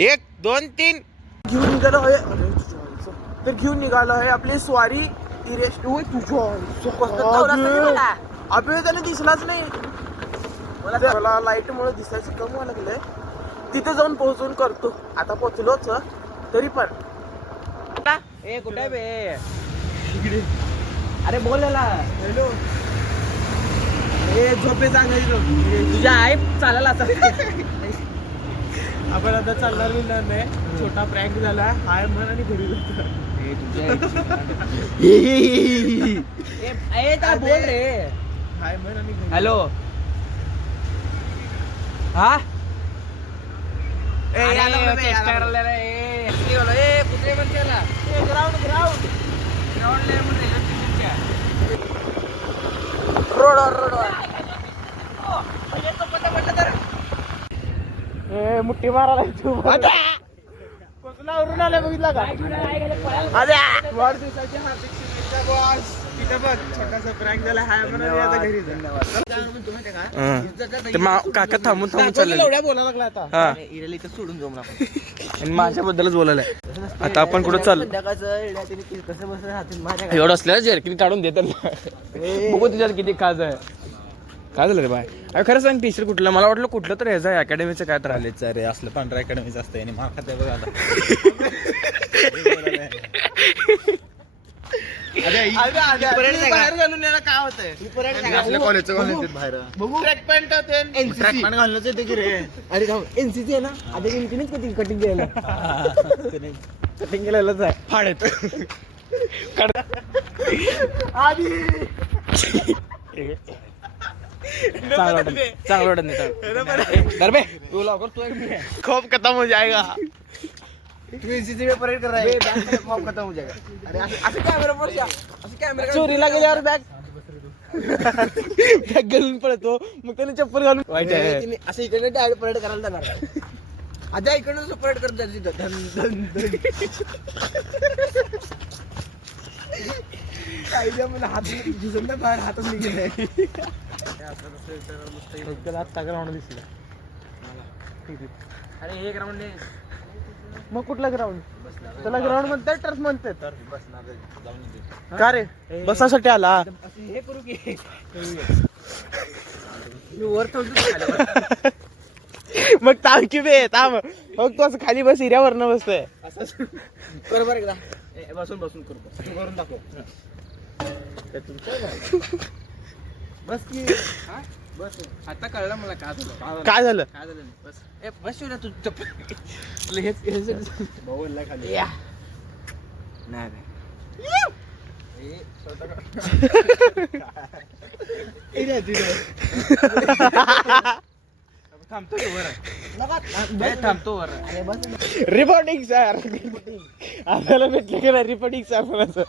एक दोन तीन. घेऊन निघालो आहे. तर घेऊन निघालो आहे आपली स्वारी. अबे. त्याने दिसलाच नाही. मला लाइट मुळे दिसायचं कमी व्हायला लागलंय. तिथे जाऊन पोहोचून करतो. आता पोहोचलोच तरी पण. ए कुठे बे? अरे बोलायला हॅलो. ए झोपे सांगायचं तुझ्या आई चालायला असं. आपण आता चालणार बिलणार नाही छोटा प्रँक झाला. हाय म्हण आणि घरी जातो. ए काय बोल रे. हाय म्हण आणि घरी हॅलो. हा? ए, याला अरे, बोलवे, चेष्टा याला करायला रे, ए. किती बोललो, ए, कुत्रे पण केला. ग्राउंड ग्राउंड Ground layer मध्ये electrician च्या. रोड रोड ए मुठी मारायला तू आलाय बघितला का? वाढदिवसाची हार्दिक शुभेच्छा बॉस काका थांबून थांबून चालले एवढ्या बोलायला लागला आता. हा. इरेला इथं सोडून जाऊ आपण. आणि माझ्याबद्दलच बोलायला आता आपण कुठं चाल संध्याकाळचं इड्या तिने किती- कसं बसलं राहतील माझ्या एवढं असल्यास जर्किन काढून देतात बघू तुझ्यात किती खाज आहे. काय झालं रे बाय? अरे खरं सांग टी शर्ट कुठलं? मला वाटलं कुठलं तर ह्याचं अकॅडमीचं काय तर आले रे असलं पांढरा अकॅडमीच असतं आणि मार खाते बघा आता. बाहेर घालून याला काय होतंय? असल्या कॉलेजचं कॉलेज बाहेर. बघू. ट्रॅक पॅन्ट ट्रॅक पॅन्ट घालणंच येते की रे? अरे एनसीसी आहे ना? आता एनसीनेच कधी कटिंग कटिंग केलेलंच आहे. फाडेत. चांगलं वाटत नाही. चांगलं वाटत नाही तू लवकर तू एक खूप खतम हो जाएगा तू एनसीसी में परेड कर रहा है खत्म हो जाएगा अरे असं असं कॅमेरा पर असं कॅमेरा चोरीला गेल्यावर बॅग. बॅग घालून पळतो. मग त्याने चप्पल घालून वाईट आहे. असं इकडे डायरेक्ट परेड करायला जाणार आता इकडनं परेड करत जायचं तिथं. धन धन धन. काही द्या मला हात बाहेर हातच निघेल त्याला आत्ता ग्राउंड दिसला. अरे हे ग्राउंड मग कुठला ग्राउंड त्याला ग्राउंड म्हणतात टर्फ म्हणतात. का रे? बसासाठी आला? हे करू की? वर मग थांब की बे थांब. मग तू असं खाली बस हिऱ्यावरनं बसतोय. असं बरोबर एकदा. बसून बसून असं करून दाखव. बस की. हा? बस. आता कळलं मला काय झालं? काय झालं? काय झालं? नाही. बस. ए बस शिवला तू. चप्पल. हेच हेच भाऊला खाली. या. नाही नाही. ए, स्वतः थांबतो वर? ए, थांबतो वर. अरे बस. रिपोर्टिंग सर आपल्याला भेटले की नाही रिपोर्टिंग सर म्हणायचं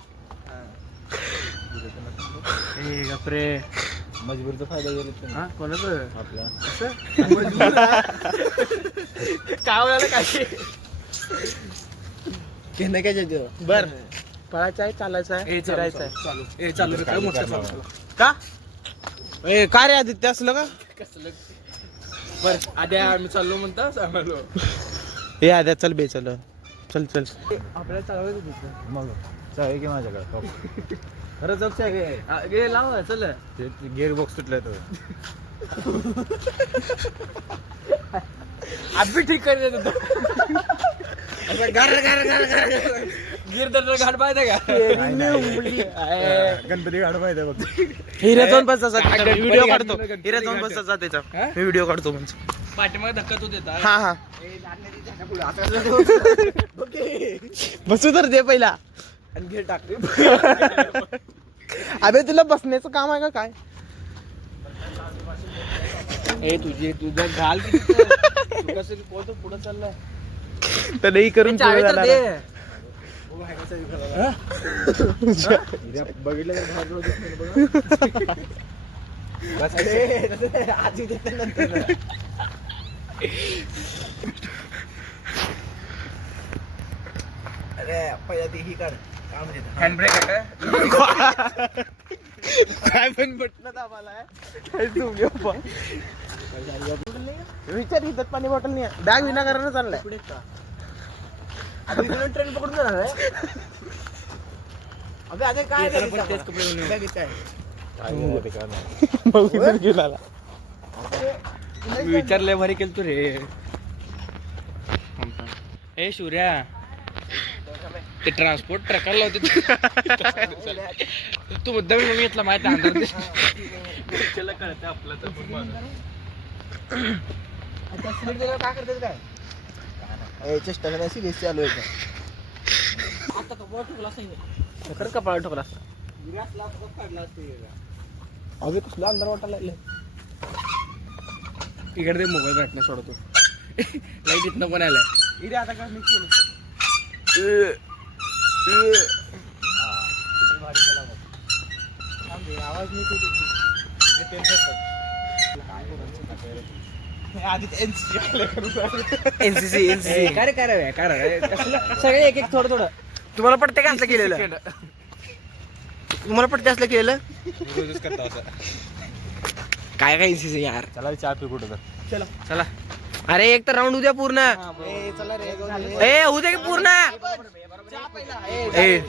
ए गपरे मजबूरचा फायदा गेला हा कोणाचं? आपला. काय बोलायला काय? घेणं काय जायचं बर. पळायचं आहे चालायचं आहे? फिरायचं आहे? चालू ए चालू काय मोठं चालू. का? ए काय रे आदित्य असलं का? कसलं? बर आद्या आम्ही चाललो म्हणता सांगालो हे आद्या चल बे चल. चल चल. आपल्याला चालवायचं मग चालेल की माझ्याकडे? खरं जपच्या गे गे लाव चल. ते गिअर बॉक्स तुटलाय तो. आम्ही ठीक कर देत गार घाट पाहिजे का? गणपती माहिती बघ. हिरे जाऊन बसायचा व्हिडिओ काढतो. हिरे जाऊन बसायचा त्याचा? मी व्हिडिओ काढतो म्हणजे. पाठीमागे धक्का तू देता. हा हा. बसू तर दे पहिला. आणि घे टाकते अबे तुला बसण्याचं काम आहे का काय ए तुझे तुझं घाल की तिथं. तू कसं की पोहतो पुढं चाललाय तर नाही करून पुढे दे. बघितलं. अरे, पहिला ती ही काढ हँडब्रेक आहे? काय पण बटन दाबाला. विचार इथं पाणी बॉटल नाही बॅग विनाकारण चाललाय ट्रेन पकडून जाणार आहे. अबे अरे काय मग घेऊन आला मी विचारलंय भारी केलं तू रे ए सूर्या. ते ट्रान्सपोर्ट ट्रकाला होते तू. मुद्दा मी घेतला माहिती अंदर त्याला कळतं आपलं तर पण. काय करतात काय? चेष्टा करायची सिरियस चालू आहे. खरं कपाळ ठोकला अगे कसलं अंधार वाटायला लागले इकडे ते मोबाईल भेटणं सोडतो. लाइट इथनं कोण आलाय. इथे आता काय मी केलं. आवाज एनसीसी एनसीसी. काय रे काय रे काय रे कसलं? सगळे एक एक थोडं थोडं. तुम्हाला पडते का असलं केलेलं? तुम्हाला पडते असलं केलेलं? असं काय काय एनसीसी यार? चला चहा पी कुठं तर. चला. अरे एक तर राऊंड उद्या पूर्ण. चला रे ए उद्या की पूर्ण? ए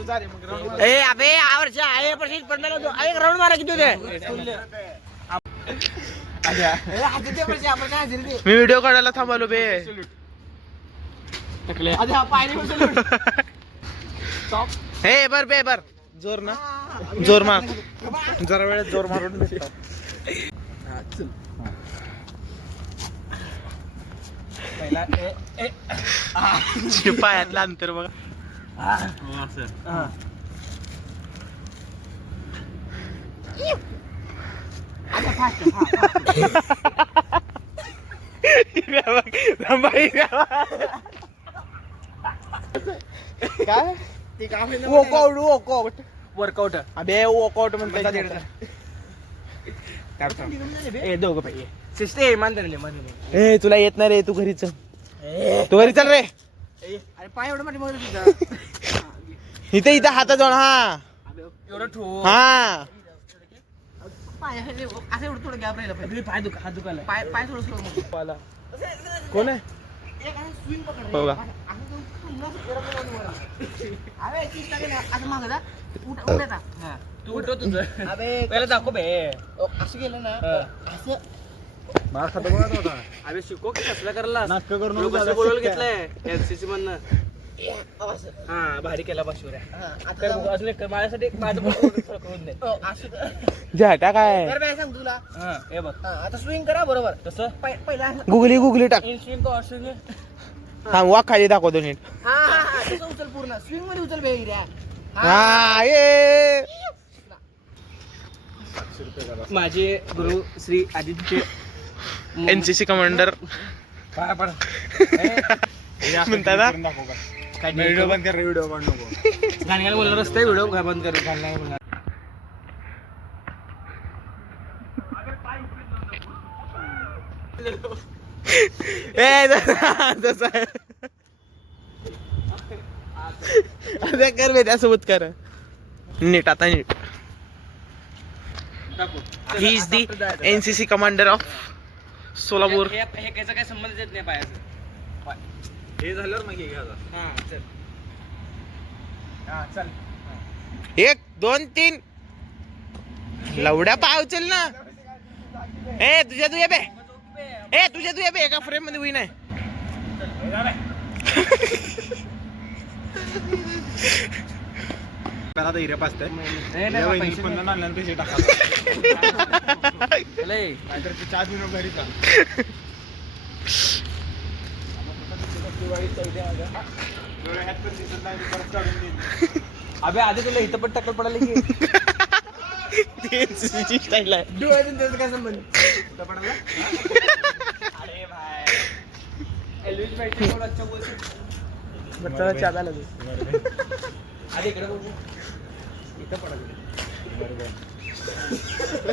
ए अबे आवर आहे प्रसिद्ध पडणार होतो. एक राऊंड मारा किती होते? मी व्हिडिओ काढायला थांबलो बे. हे बर बे बर. जोर ना. जोर मार. जरा वेळेत जोर मारून पायातलं अंतर बघा. काय वॉकआउट वॉकआउट वर्कआउट अबे वॉकआउट म्हणतात ए दोघं पाहिजे सिस्टे मानदार मानदार ए तुला येत नाही रे तू घरी चल तू घरी चल रे अरे पाय एवढं मध्ये मग तुझा इथे इथे हातात जाऊन हा. एवढं ठो. हा. पाय असं एवढं थोडं गॅप राहिला पाहिजे पाय दुखा हात दुखायला. पाय पाय थोडं स्लो कोण आहे? हो का तू उठव तुझं. पहिला दाखव बे. असं केलं ना असं मार खाता बघा तो आता. अरे शिको की कसला करला नाटकं करू नको कसं दादा, बोलवलं शिक्का. घेतलंय. एनसीसी मधनं. हा भारी केला बा शिवऱ्या कर बघू, अजून एक कर. माझ्यासाठी एक माझं पण थोडं करून दे. झाटा काय? सांग तुला. हा हे बघ. हा, आता स्विंग करा बरोबर. कसं? पै- पहिला गुगली गुगली टाक. इन्स्टिंग ऑस्ट्रेलिया हा वा खाली दाखवतो नीट. हा हा हा तसं उचल पूर्ण. स्विंगमध्ये उचल बे रे. हा ये. माझे गुरु श्री आदित्य एनसीसी कमांडर हे? असं म्हणता ना? काय व्हिडिओ बंद कर व्हिडिओ बंद नको. बोलणार असते व्हिडिओ काय बंद कर बोलणार. ए कर बे त्यासोबत कर. नीट आता नीट. He is the NCC commander of Solapur. हे हे त्याचा काय संबंध येत नाही पायाचा. हे झाल्यावर मग हे घ्या. हा चल. हा चल. एक दोन तीन. लवड्या पाव चल ना. ए तुझ्या तुझ्या बे. ए तुझ्या तुझ्या बे एका फ्रेममध्ये होई आणल्यानं पैसे टाका. नाहीतर ते घरी देईन. अबे आधी तुला इथं पण टक्कल पडायला की एनसीसी स्टाईल आहे. डोळ्यातून त्याचं काय संबंध? कुठं पडाला? अरे भाई. एलविज अच्छा बोलतो बरं. आधी इकडे इथं पडायला बरं, बरं.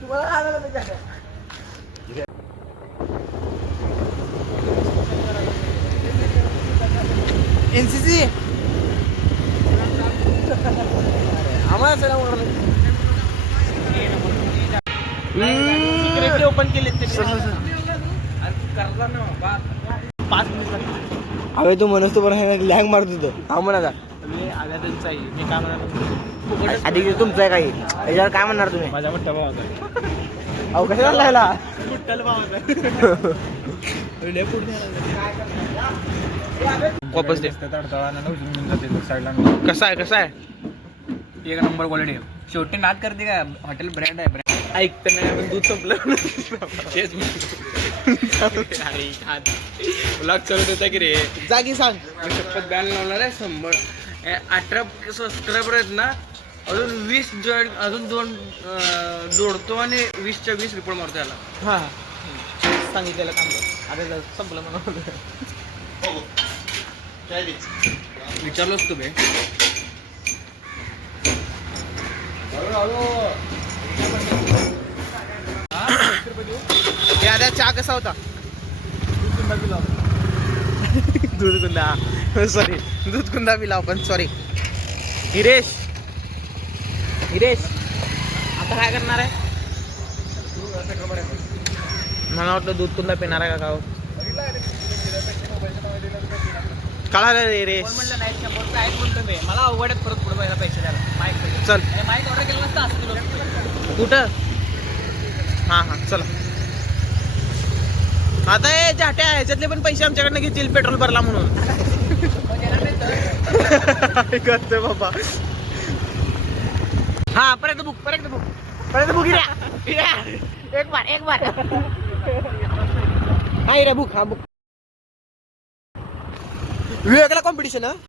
तुम्हाला आलं ना त्याच्या एनसीसी आम्हाला चला सिक्रेटली ओपन केले ते सर, सर, सर. करला ना बा पाच अबे तू म्हणूस तो बरं लँग मारत होतो. हा म्हणा का मी आल्या त्यांचा आहे. मी काय म्हणाल? आधी ते तुमचं आहे काही. याच्यावर काय म्हणणार तुम्ही? भावाचा अहो कशाला लागला वापस दे. साईडला कसा आहे कसा आहे? एक नंबर क्वालिटी शेवटी नाद करते का? हॉटेल ब्रँड आहे ब्रँड ऐकतं नाही दूध संपलं. तेच ब्लॉग चालू होता की रे? जागी सांग. शपथ बॅन लावणार आहे शंभर. ए, अठरा सबस्क्रायबर आहेत ना अजून वीस जॉईन अजून दोन अं, जोडतो आणि वीसच्या वीस रिपोर्ट मारतो याला. हा. सांगितलेलं काम कर. आता जा- संपलं म्हणून. विचारलोच तू बे. यादा चहा कसा होता? दूध कुंदा सॉरी दूध कुंदा पिला आपण सॉरी हिरेश. हिरेश. आता काय करणार आहे? मला वाटलं दूध कुंदा पिणार आहे का गाव. कळालं रे म्हणलं नाही शंभर रुपये आहेत म्हणतो मी. मला अवघड परत पुढे पैसे द्यायला. माईक चल. माईक ऑर्डर केलं नसतं असं. कुठं? हां हां चला. आता हे जाट्या ह्याच्यातले पण पैसे आमच्याकडनं घेतील पेट्रोल भरला म्हणून. करते बाबा. हा परत बुक परत बुक परत बुक एक बार एक बार. हा रे बुक हा बुक वेगळा कॉम्पिटिशन हा?